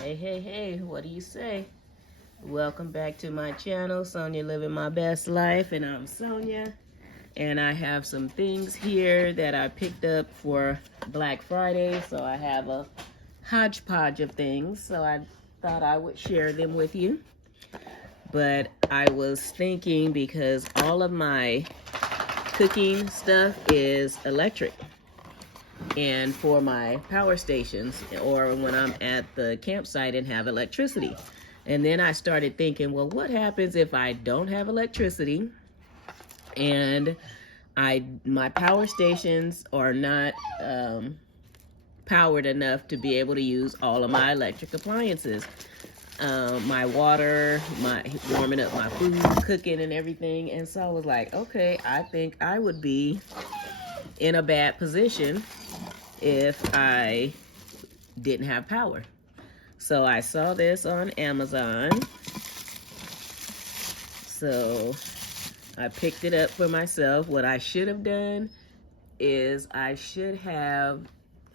Hey, hey, hey, what do you say? Welcome back to my channel, Sonia Living My Best Life, and I'm Sonia. And I have some things here that I picked up for Black Friday, so I have a hodgepodge of things, so I thought I would share them with you. But I was thinking, because all of my cooking stuff is electric, and for my power stations or when I'm at the campsite and have electricity. And then I started thinking, well, what happens if I don't have electricity and my power stations are not powered enough to be able to use all of my electric appliances? My water, my warming up my food, cooking and everything. And so I was like, okay, I think I would be in a bad position if I didn't have power. So I saw this on Amazon. So I picked it up for myself. What I should have done is I should have,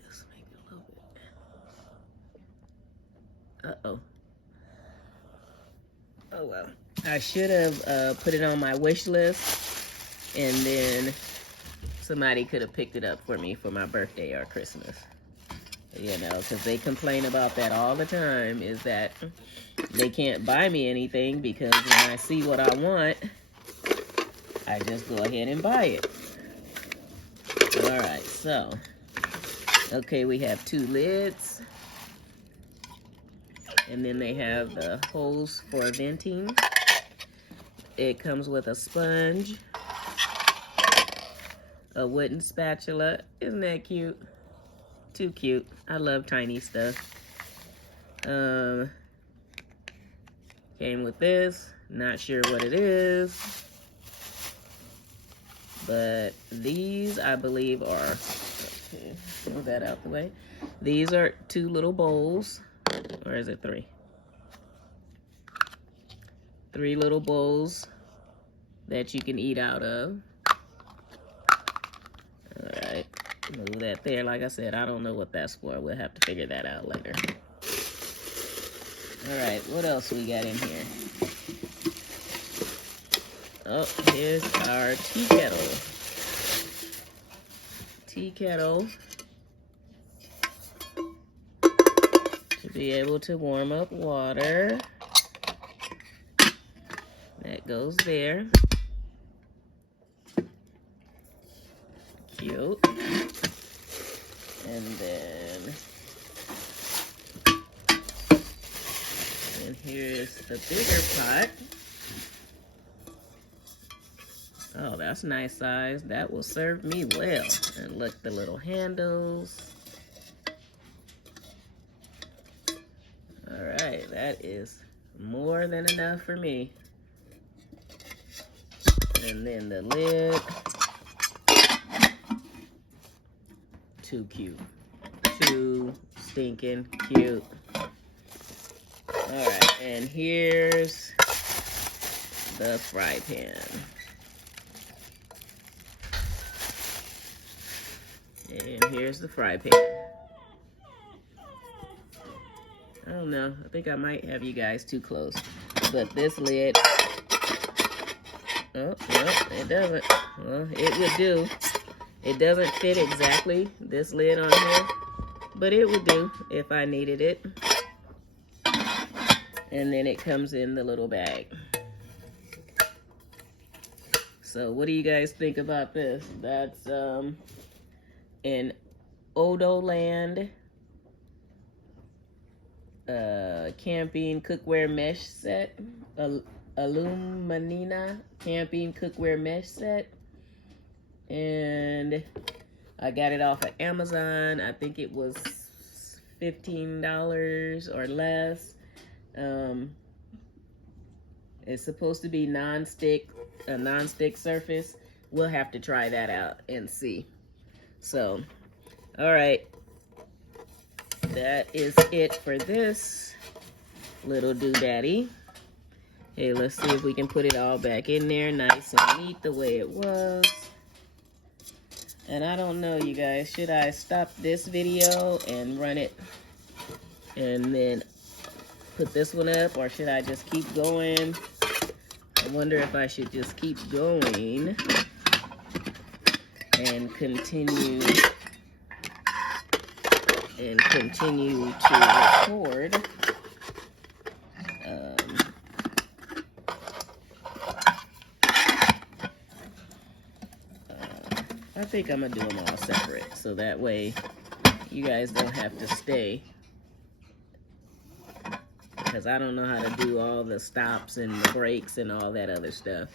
let's make it a little bit. Oh well. I should have put it on my wish list, and then somebody could have picked it up for me for my birthday or Christmas. You know, because they complain about that all the time, is that they can't buy me anything because when I see what I want, I just go ahead and buy it. All right, so, okay, we have 2 lids, and then they have the holes for venting. It comes with a sponge, a wooden spatula. Isn't that cute? Too cute. I love tiny stuff. Came with this. Not sure what it is. But these, I believe, are... Okay, move that out the way. These are 2 little bowls. Or is it 3? 3 little bowls that you can eat out of. Alright. Move that there. Like I said, I don't know what that's for. We'll have to figure that out later. Alright, what else we got in here? Oh, here's our tea kettle. Tea kettle to be able to warm up water. That goes there. Cute. And then here's the bigger pot. Oh, that's nice size. That will serve me well. And look, the little handles. All right, that is more than enough for me. And then the lid. Too cute. Too stinking cute. All right, and here's the fry pan. And here's the fry pan. I don't know. I think I might have you guys too close. But this lid... Oh, no, it doesn't. Well, it would do. It doesn't fit exactly, this lid on here. But it would do if I needed it. And then it comes in the little bag. So what do you guys think about this? That's an Odoland camping cookware mesh set. Aluminina camping cookware mesh set. And I got it off of Amazon. I think it was $15 or less. It's supposed to be a non-stick surface. We'll have to try that out and see. So, all right. That is it for this little doodaddy. Hey, let's see if we can put it all back in there nice and neat the way it was. And I don't know, you guys, should I stop this video and run it and then put this one up, or should I just keep going? I wonder if I should just keep going and continue to record. I think I'm gonna do them all separate, so that way you guys don't have to stay, because I don't know how to do all the stops and the breaks and all that other stuff.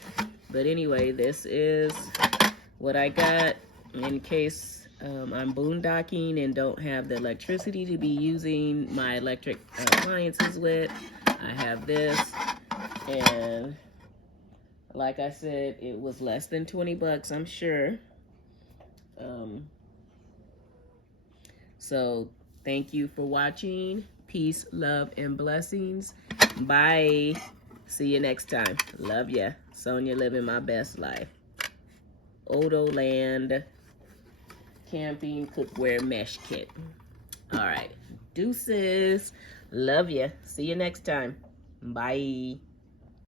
But anyway, this is what I got in case I'm boondocking and don't have the electricity to be using my electric appliances with. I have this, and like I said, it was less than 20 bucks, I'm sure. So thank you for watching. Peace, love, and blessings. Bye. See you next time. Love ya. Sonia living my best life. Odoland camping cookware mesh kit. All right. Deuces. Love ya. See you next time. Bye.